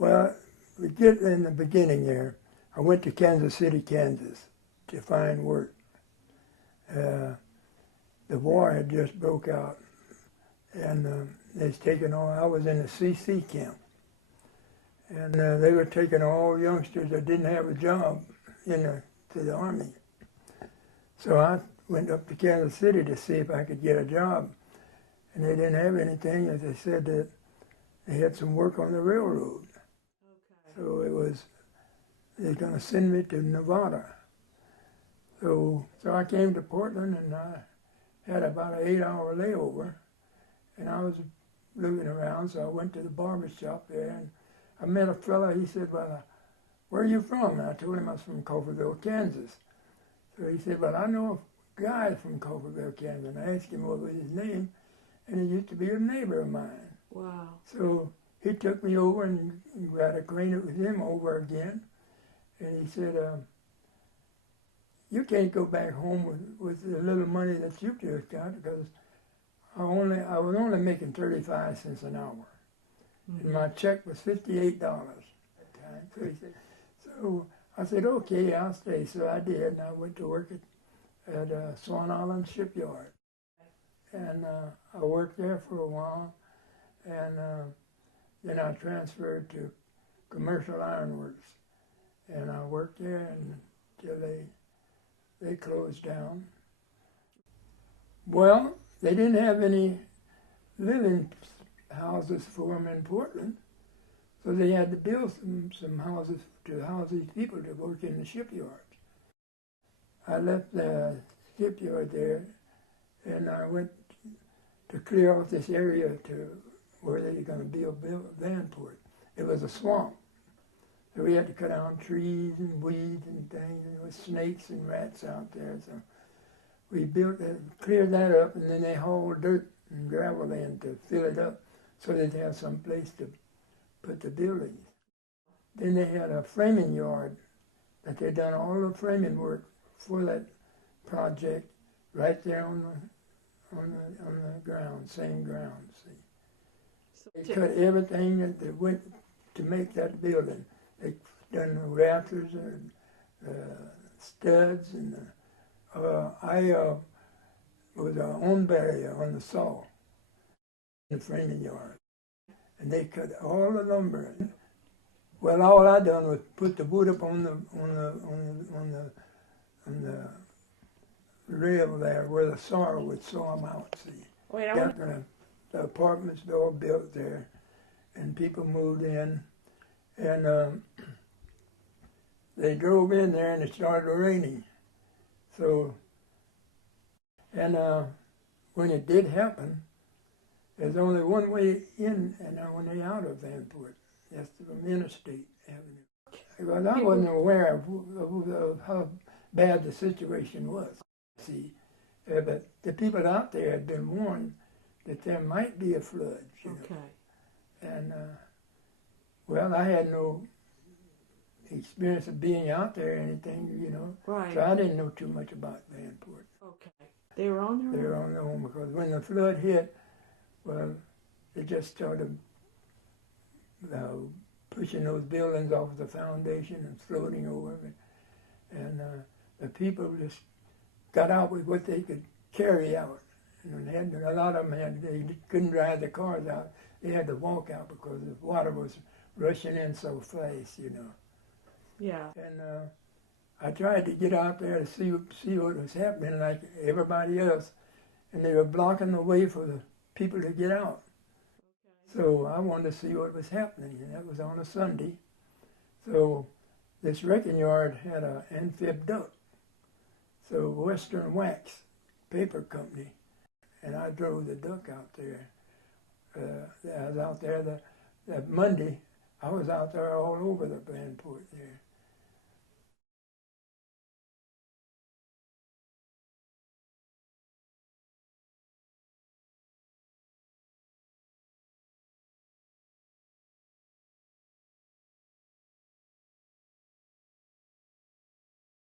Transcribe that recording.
Well, we get in the beginning there. I went to Kansas City, Kansas to find work. The war had just broke out, and they's taking all. I was in the CC camp, and they were taking all youngsters that didn't have a job to the army. So I went up to Kansas City to see if I could get a job, and they didn't have anything. As they said that they had some work on the railroad. Okay. So they're going to send me to Nevada. So I came to Portland, and I had about an 8-hour layover, and I was looking around, so I went to the barber shop there, and I met a fella. He said, well, where are you from? And I told him I was from Coffeyville, Kansas. So he said, well, I know a guy from Coffeyville, Kansas. And I asked him what was his name, and he used to be a neighbor of mine. Wow. So he took me over and got acquainted with him over again, and he said, you can't go back home with the little money that you just got, because I was only making 35 cents an hour. Mm-hmm. And my check was $58 at the time. So he said, so I said, okay, I'll stay. So I did, and I went to work at Swan Island Shipyard. And I worked there for a while, and then I transferred to Commercial Iron Works. And I worked there until they closed down. Well, they didn't have any living houses for them in Portland, so they had to build some houses to house these people to work in the shipyards. I left the shipyard there, and I went to clear off this area to where they were going to build Vanport. It was a swamp. So we had to cut down trees and weeds and things, and there was snakes and rats out there. So we cleared that up, and then they hauled dirt and gravel in to fill it up so they'd have some place to put the buildings. Then they had a framing yard that they'd done all the framing work for that project right there on the ground, same ground, see. They cut everything that went to make that building. They done the rafters and studs, and I was on barrier on the saw in the framing yard, and they cut all the lumber. Well, all I done was put the wood up on the rail there where the saw would saw them out. See, the apartments were all built there, and people moved in. And they drove in there, and it started raining. So, and when it did happen, there's only one way in and one way out of Vanport. That's from Interstate Avenue. Because I wasn't aware of how bad the situation was. See, but the people out there had been warned that there might be a flood. You know? And well, I had no experience of being out there or anything, you know. Right. So I didn't know too much about Vanport. Okay. They were on their own? They were on their own, because when the flood hit, well, it just started pushing those buildings off the foundation and floating over them. And the people just got out with what they could carry out. And a lot of them they couldn't drive their cars out. They had to walk out because the water was rushing in so fast, you know. Yeah. And I tried to get out there to see what was happening like everybody else, and they were blocking the way for the people to get out. Okay. So I wanted to see what was happening, and that was on a Sunday. So this wrecking yard had an amphib duct. So Western Wax Paper Company, and I drove the duck out there. I was out there that Monday. I was out there all over the Vanport there.